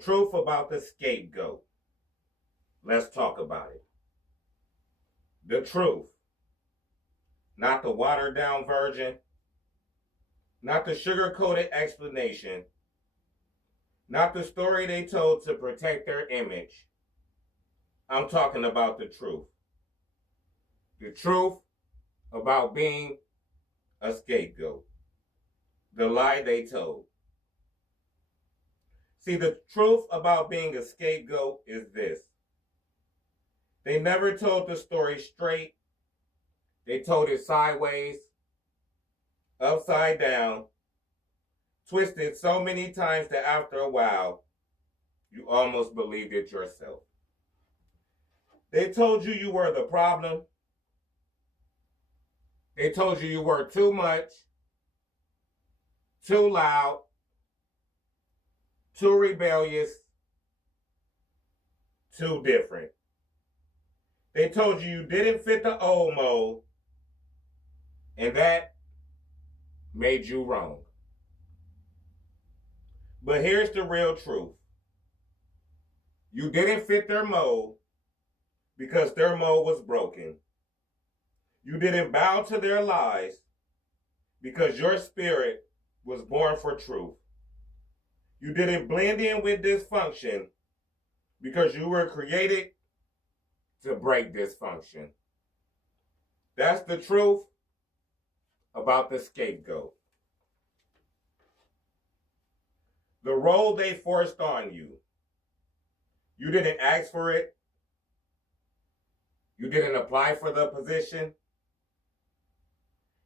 truth about the scapegoat. Let's talk about it. The truth, not the watered down version, not the sugar coated explanation, not the story they told to protect their image. I'm talking about the truth. The truth about being a scapegoat. The lie they told. See, the truth about being a scapegoat is this. They never told the story straight. They told it sideways, upside down, twisted so many times that after a while, you almost believed it yourself. They told you you were the problem. They told you were too much, too loud, too rebellious, too different. They told you didn't fit the old mold, and that made you wrong. But here's the real truth. You didn't fit their mold because their mold was broken. You didn't bow to their lies because your spirit was born for truth. You didn't blend in with dysfunction because you were created to break dysfunction. That's the truth about the scapegoat. The role they forced on you. You didn't ask for it. You didn't apply for the position.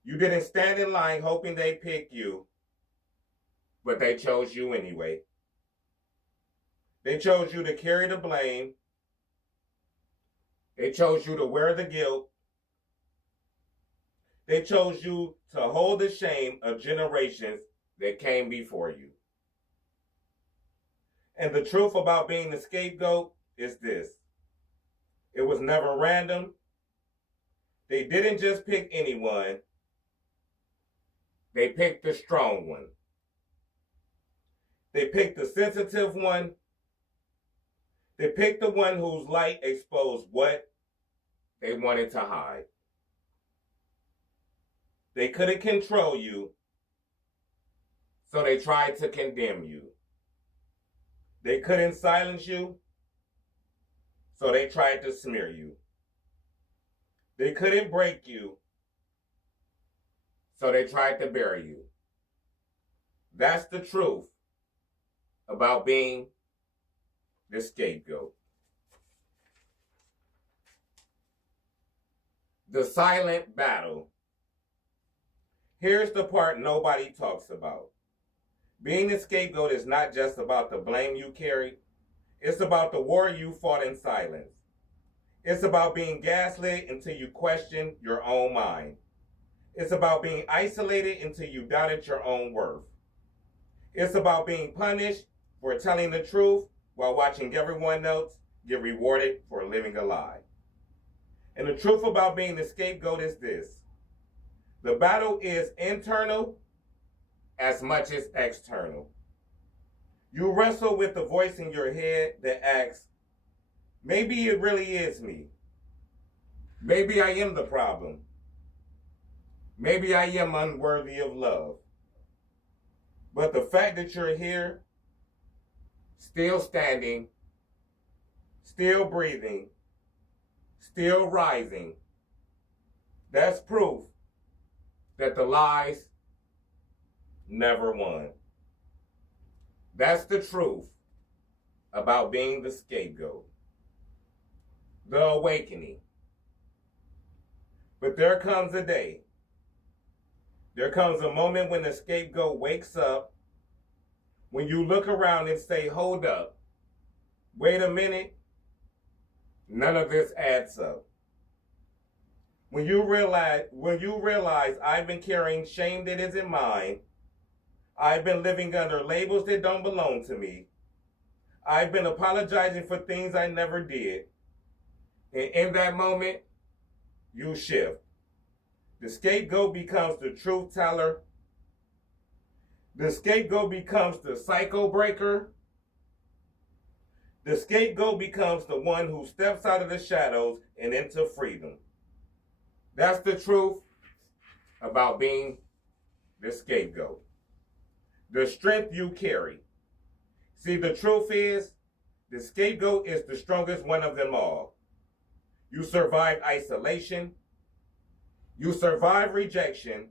You didn't stand in line hoping they pick you, but they chose you anyway. They chose you to carry the blame. They chose you to wear the guilt. They chose you to hold the shame of generations that came before you. And the truth about being the scapegoat is this. It was never random. They didn't just pick anyone. They picked the strong one. They picked the sensitive one. They picked the one whose light exposed what they wanted to hide. They couldn't control you, so they tried to condemn you. They couldn't silence you, so they tried to smear you. They couldn't break you, so they tried to bury you. That's the truth about being the scapegoat. The silent battle. Here's the part nobody talks about. Being the scapegoat is not just about the blame you carry. It's about the war you fought in silence. It's about being gaslit until you question your own mind. It's about being isolated until you doubted your own worth. It's about being punished for telling the truth while watching everyone else get rewarded for living a lie. And the truth about being the scapegoat is this. The battle is internal as much as external. You wrestle with the voice in your head that asks, maybe it really is me. Maybe I am the problem. Maybe I am unworthy of love. But the fact that you're here, still standing, still breathing, still rising, that's proof that the lies never won. That's the truth about being the scapegoat. The awakening. But there comes a day. There comes a moment when the scapegoat wakes up, when you look around and say, hold up, wait a minute, none of this adds up. When you realize I've been carrying shame that isn't mine, I've been living under labels that don't belong to me, I've been apologizing for things I never did, and in that moment, you shift. The scapegoat becomes the truth teller. The scapegoat becomes the cycle breaker. The scapegoat becomes the one who steps out of the shadows and into freedom. That's the truth about being the scapegoat. The strength you carry. See, the truth is, the scapegoat is the strongest one of them all. You survived isolation. You survived rejection.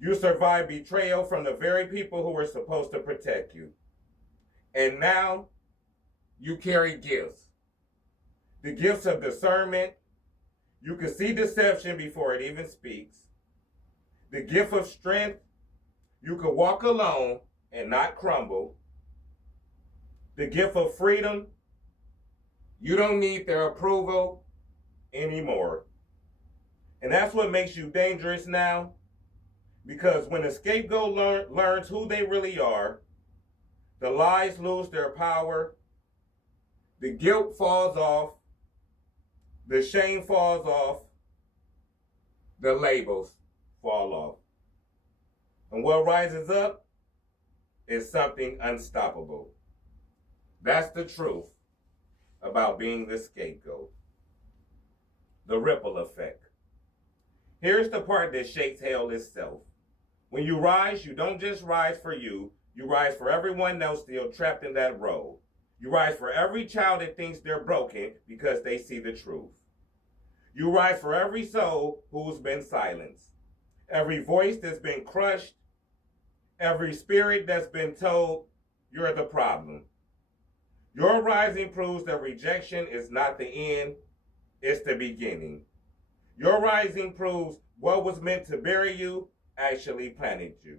You survived betrayal from the very people who were supposed to protect you. And now, you carry gifts. The gifts of discernment. You can see deception before it even speaks. The gift of strength. You can walk alone and not crumble. The gift of freedom. You don't need their approval anymore. And that's what makes you dangerous now. Because when the scapegoat learns who they really are, the lies lose their power, the guilt falls off, the shame falls off, the labels fall off. And what rises up is something unstoppable. That's the truth about being the scapegoat. The ripple effect. Here's the part that shakes hell itself. When you rise, you don't just rise for you, you rise for everyone else still trapped in that role. You rise for every child that thinks they're broken because they see the truth. You rise for every soul who's been silenced, every voice that's been crushed, every spirit that's been told you're the problem. Your rising proves that rejection is not the end, it's the beginning. Your rising proves what was meant to bury you actually planted you.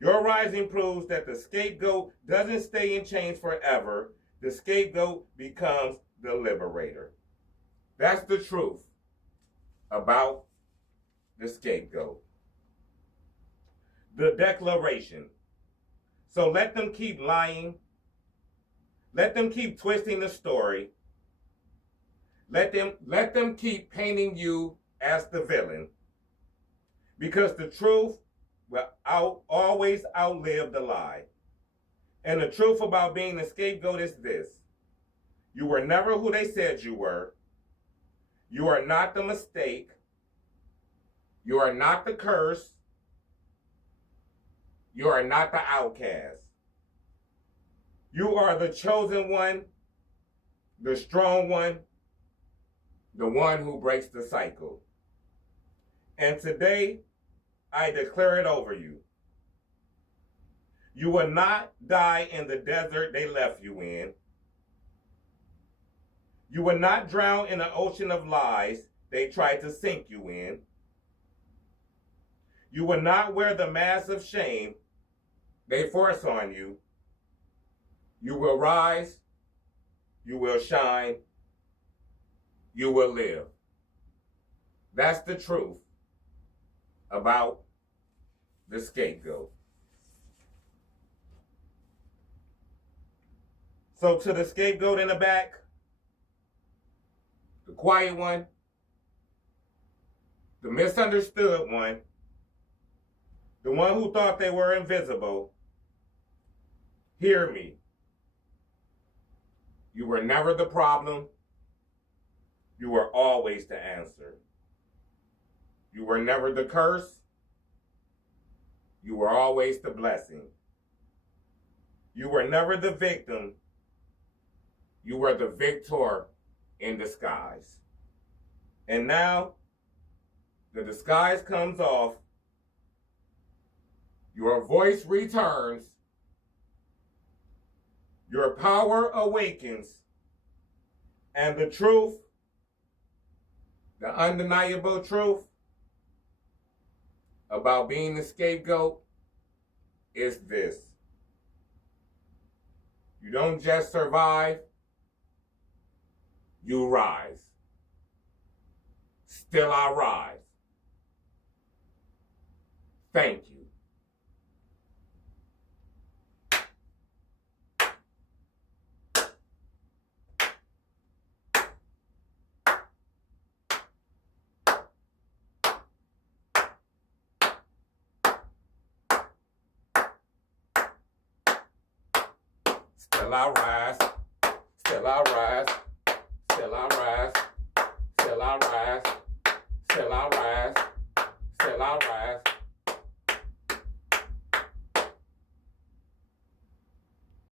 Your rising proves that the scapegoat doesn't stay in chains forever. The scapegoat becomes the liberator. That's the truth about the scapegoat. The declaration. So let them keep lying. Let them keep twisting the story. Let them keep painting you as the villain. Because the truth will always outlive the lie. And the truth about being the scapegoat is this. You were never who they said you were. You are not the mistake. You are not the curse. You are not the outcast. You are the chosen one, the strong one, the one who breaks the cycle. And today, I declare it over you. You will not die in the desert they left you in. You will not drown in the ocean of lies they tried to sink you in. You will not wear the mask of shame they force on you. You will rise. You will shine. You will live. That's the truth about the scapegoat. So to the scapegoat in the back, the quiet one, the misunderstood one, the one who thought they were invisible, hear me. You were never the problem. You were always the answer. You were never the curse. You were always the blessing. You were never the victim. You were the victor in disguise. And now, the disguise comes off. Your voice returns. Your power awakens. And the truth, the undeniable truth about being the scapegoat is this. You don't just survive, you rise. Still I rise. Thank you. Still I rise. till I rise, till I rise, till I rise.